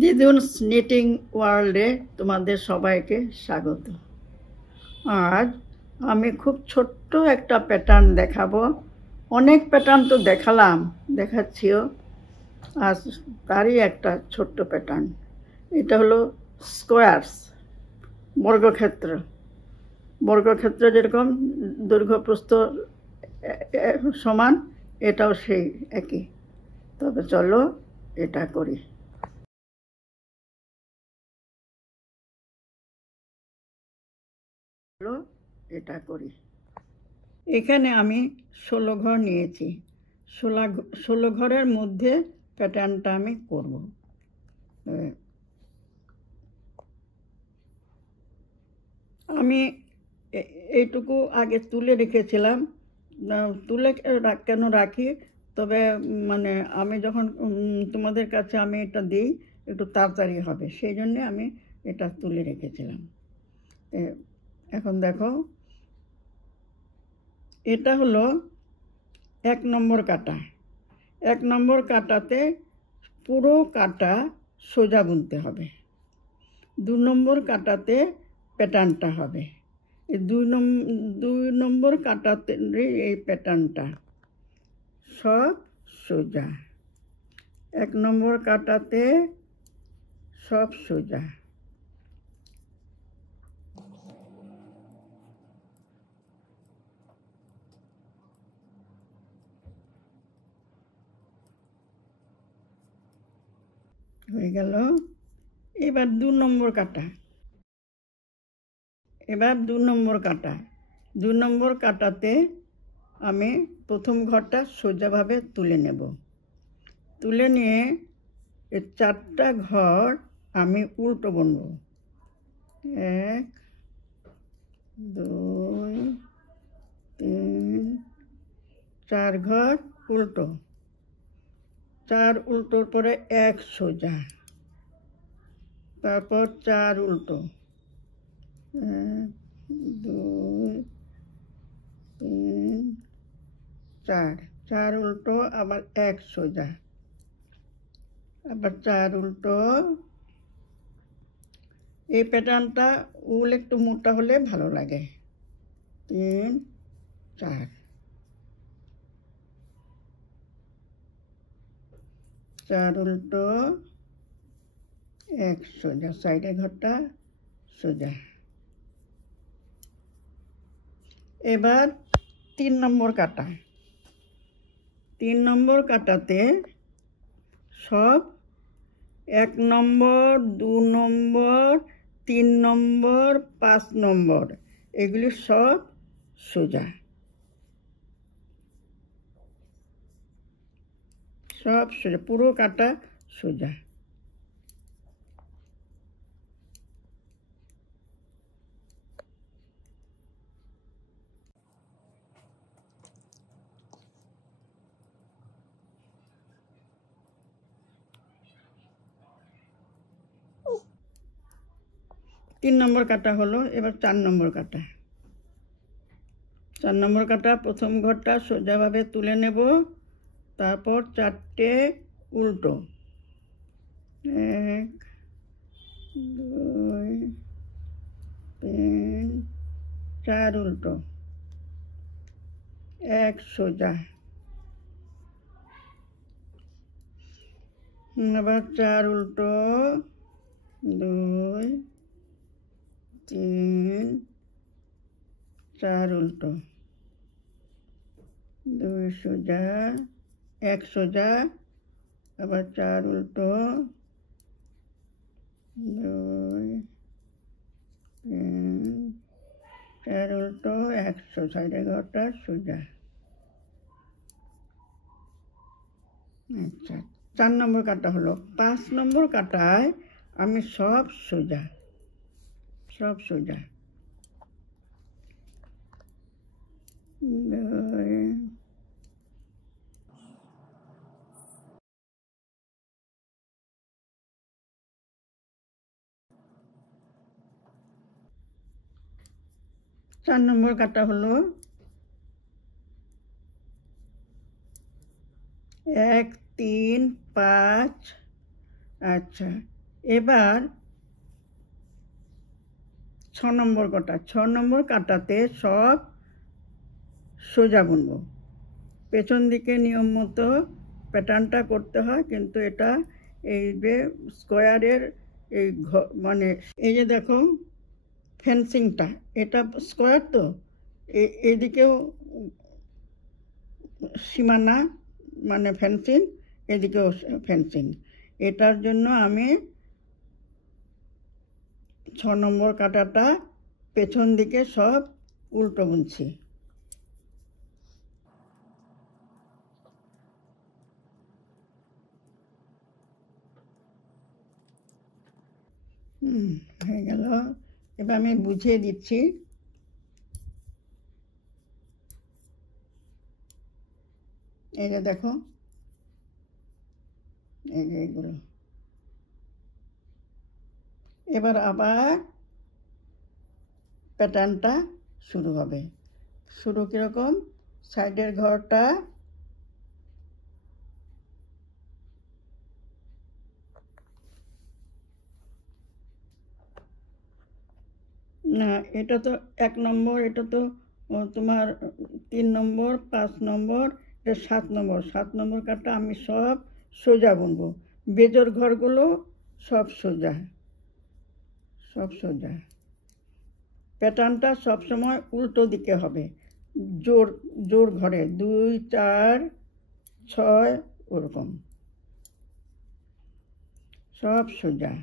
দিদুনস knitting ওয়ার্ল্ডে তোমাদের সবাইকে স্বাগত। আজ আমি খুব ছোট্ট একটা প্যাটার্ন দেখাবো। অনেক প্যাটার্ন তো দেখাচ্ছিও, আজ তারই একটা ছোট্ট প্যাটার্ন। এটা হলো স্কোয়ারস, বর্গক্ষেত্র। বর্গক্ষেত্র যেরকম দৈর্ঘ্য প্রস্থ সমান, এটাও সেই একই। তবে চলো এটা করি। এখানে আমি 16 ঘর নিয়েছি। 16 ঘরের মধ্যে প্যাটার্নটা আমি করব। আমি এইটুকু আগে তুলে রেখেছিলাম। তুলে কেন রাখি, তবে মানে আমি যখন তোমাদের কাছে আমি এটা দিই একটু তাড়াতাড়ি হবে, সেই জন্যে আমি এটা তুলে রেখেছিলাম। এখন দেখো, এটা হলো 1 নম্বর কাটা। 1 নম্বর কাটাতে পুরো কাটা সোজা বুনতে হবে। 2 নম্বর কাটাতে প্যাটার্নটা হবে। এই 2 নম্বর কাটাতে এই প্যাটার্নটা সব সোজা। 1 নম্বর কাটাতে সব সোজা। হয়ে গেল। এবার 2 নম্বর কাটা। এবার 2 নম্বর কাটা। 2 নম্বর কাটাতে আমি প্রথম ঘরটা সোজাভাবে তুলে নেব। তুলে নিয়ে এই 4টা ঘর আমি উল্টো বুনব। 1 2 3 4 ঘর উল্টো। 4 উল্টোর পরে 1 সোজা, তারপর 4 উল্টো। 1 2 3 4, 4 উল্টো, আবার 1 সোজা, আবার 4 উল্টো। এই প্যাটার্নটা উল একটু মোটা হলে ভালো লাগে। 3 4, 4 উল্টো, 1 সোজা, সাইডের ঘরটা সোজা। এবার 3 নম্বর কাটা। 3 নম্বর কাটাতে সব 1 নম্বর, 2 নম্বর, 3 নম্বর, 5 নম্বর, এগুলি সব সোজা। সব সোজা, পুরো কাটা সোজা। তিন নম্বর কাটা হলো। এবার 4 নম্বর কাটা। 4 নম্বর কাটা প্রথম ঘরটা সোজাভাবে তুলে নেব, তারপর 4টে উল্টো। 1 2 3 4 উল্টো, 1 সোজা, আবার 4 উল্টো, 2 3 4 উল্টো, 2 সোজা, 1 সোজা, আবার 4 উল্টো, 2 3 4 উল্টো, 1 সোজা, সাইডের ঘরটা সোজা। আচ্ছা, 4 নম্বর কাটা হলো। 5 নম্বর কাটায় আমি সব সোজা। সব সোজা। 4 নম্বর কাটা হলো। 1 3 5, আচ্ছা এবার 6 নম্বর কাটা, 6 নম্বর কাটাতে সব সোজা বুনবো। পেছন দিকে নিয়ম মতো প্যাটার্নটা করতে হয়, কিন্তু এটা এই যে স্কোয়ারের এই মানে এই যে দেখো ফেন্সিংটা, এটা স্কোয়ার তো এদিকেও সীমানা মানে ফেন্সিং, এদিকেও ফেন্সিং। এটার জন্য আমি 6 নম্বর কাটাটা পেছন দিকে সব উল্টো বুনছি। হয়ে গেল। এবার আমি বুঝিয়ে দিচ্ছি। এই যে দেখো, এই যে এইগুলো। এবার আবার প্যাটার্নটা শুরু হবে। শুরু কীরকম, সাইডের ঘরটা না, এটা তো 1 নম্বর, এটা তো তোমার 3 নম্বর, 5 নম্বর, এটা 7 নম্বর। 7 নম্বর কাটা আমি সব সোজা বুনবো। বেজোর ঘরগুলো সব সোজা, সব সোজা। প্যাটার্নটা সবসময় উল্টো দিকে হবে, জোর জোর ঘরে 2, 4, 6 ওরকম সব সোজা।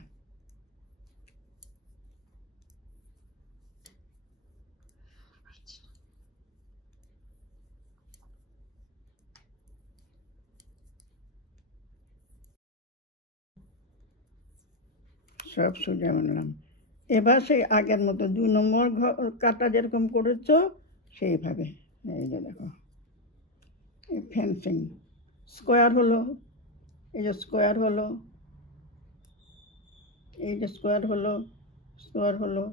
সব সোজা বানালাম। এবার সেই আগের মতো 2 নম্বর কাটা যেরকম করেছো সেইভাবে। এই যে দেখো, এই ফেন্সিং স্কোয়ার হলো, এই যে স্কোয়ার হলো, এই যে স্কোয়ার হলো, স্কোয়ার হলো।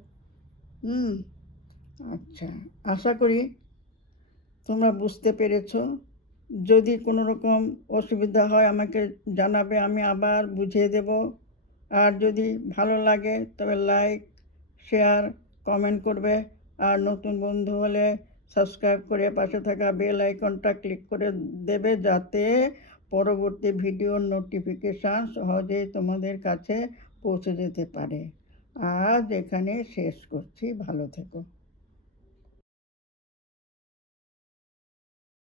আচ্ছা, আশা করি তোমরা বুঝতে পেরেছো। যদি কোনো রকম অসুবিধা হয় আমাকে জানাবে, আমি আবার বুঝিয়ে দেব। আর যদি ভালো লাগে তবে লাইক, শেয়ার, কমেন্ট করবে। আর নতুন বন্ধু হলে সাবস্ক্রাইব করে পাশে থাকা বেল আইকনটা ক্লিক করে দেবে, যাতে পরবর্তী ভিডিওর নোটিফিকেশান সহজেই তোমাদের কাছে পৌঁছে যেতে পারে। আজ এখানে শেষ করছি, ভালো থেকো।